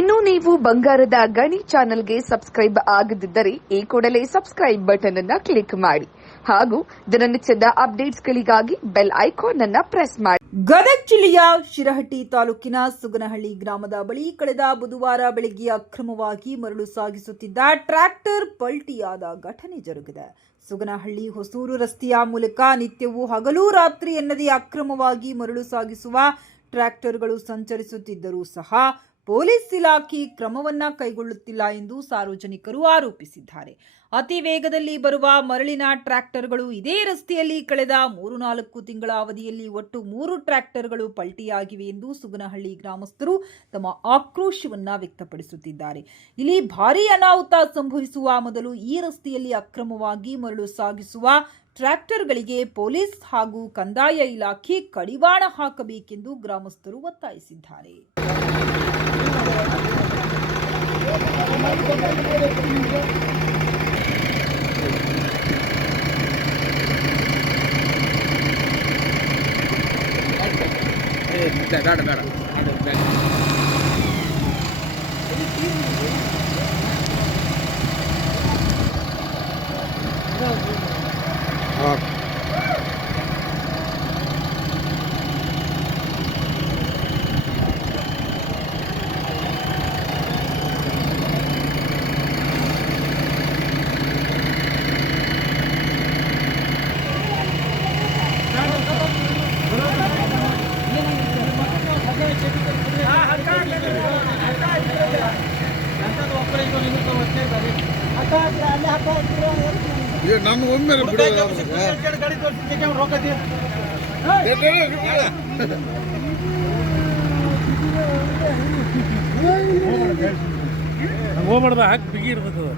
ಇನ್ನು ನೀವು ಬಂಗಾರದ ಗಣಿ ಚಾನೆಲ್ಗೆ ಸಬ್ಸ್ಕ್ರೈಬ್ ಆಗದಿದ್ದರೆ ಈ ಕೂಡಲೇ ಸಬ್ಸ್ಕ್ರೈಬ್ ಬಟನ್ ಅನ್ನು ಕ್ಲಿಕ್ ಮಾಡಿ ಹಾಗೂ ದಿನನಿತ್ಯದ ಅಪ್ಡೇಟ್ಸ್ಗಳಿಗಾಗಿ ಬೆಲ್ ಐಕಾನ್ ಅನ್ನು ಪ್ರೆಸ್ ಮಾಡಿ. ಗದಗ ಜಿಲ್ಲೆಯ ಶಿರಹಟ್ಟಿ ತಾಲೂಕಿನ ಸುಗನಹಳ್ಳಿ ಗ್ರಾಮದ ಬಳಿ ಕಳೆದ ಬುಧವಾರ ಬೆಳಗ್ಗೆ ಅಕ್ರಮವಾಗಿ ಮರಳು ಸಾಗಿಸುತ್ತಿದ್ದ ಟ್ರ್ಯಾಕ್ಟರ್ ಪಲ್ಟಿಯಾದ ಘಟನೆ ಜರುಗಿದೆ. ಸುಗನಹಳ್ಳಿ ಹೊಸೂರು ರಸ್ತೆಯ ಮೂಲಕ ನಿತ್ಯವೂ ಹಗಲು ರಾತ್ರಿ ಎನ್ನದೇ ಅಕ್ರಮವಾಗಿ ಮರಳು ಸಾಗಿಸುವ ಟ್ರ್ಯಾಕ್ಟರ್ಗಳು ಸಂಚರಿಸುತ್ತಿದ್ದರೂ ಸಹ ಪೊಲೀಸ್ ಇಲಾಖೆ ಕ್ರಮವನ್ನ ಕೈಗೊಳ್ಳುತ್ತಿಲ್ಲ ಎಂದು ಸಾರ್ವಜನಿಕರು ಆರೋಪಿಸಿದ್ದಾರೆ. ಅತಿ ವೇಗದಲ್ಲಿ ಬರುವ ಮರಳಿನ ಟ್ರ್ಯಾಕ್ಟರ್ಗಳು ಇದೇ ರಸ್ತೆಯಲ್ಲಿ ಕಳೆದ 3-4 ತಿಂಗಳ ಅವಧಿಯಲ್ಲಿ ಒಟ್ಟು 3 ಟ್ರ್ಯಾಕ್ಟರ್ಗಳು ಪಲ್ಟಿಯಾಗಿವೆ ಎಂದು ಸುಗನಹಳ್ಳಿ ಗ್ರಾಮಸ್ಥರು ತಮ್ಮ ಆಕ್ರೋಶವನ್ನ ವ್ಯಕ್ತಪಡಿಸುತ್ತಿದ್ದಾರೆ. ಇಲ್ಲಿ ಭಾರೀ ಅನಾಹುತ ಸಂಭವಿಸುವ ಮೊದಲು ಈ ರಸ್ತೆಯಲ್ಲಿ ಅಕ್ರಮವಾಗಿ ಮರಳು ಸಾಗಿಸುವ ಟ್ರ್ಯಾಕ್ಟರ್ಗಳಿಗೆ ಪೊಲೀಸ್ ಹಾಗೂ ಕಂದಾಯ ಇಲಾಖೆ ಕಡಿವಾಣ ಹಾಕಬೇಕೆಂದು ಗ್ರಾಮಸ್ಥರು ಒತ್ತಾಯಿಸಿದ್ದಾರೆ. ನಾನು ಒಮ್ಮೆ ಹೋಗ್ಬಾರ್ದ ಹಾಕಿ ಬಿಗಿ ಇರ್ತದ.